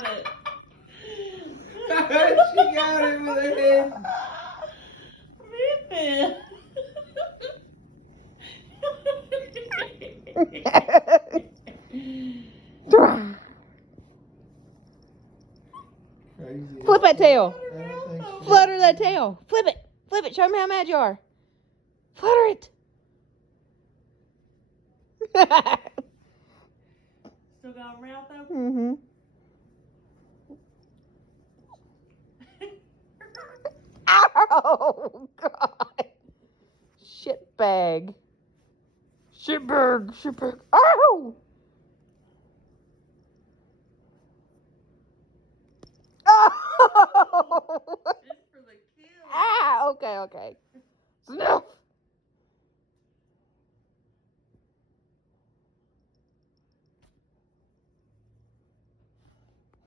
got it. She got it with her head. Rippin'. Crazy. Flip that tail. I don't think she- Flutter that tail. Flip it. Flip it. Show me how mad you are. Flutter it. Still got a mouth open? Mm-hmm. Oh, God. Shitbag. Shitbag. Shitbag. Oh! Oh! Just for the kill. Ah, okay, okay.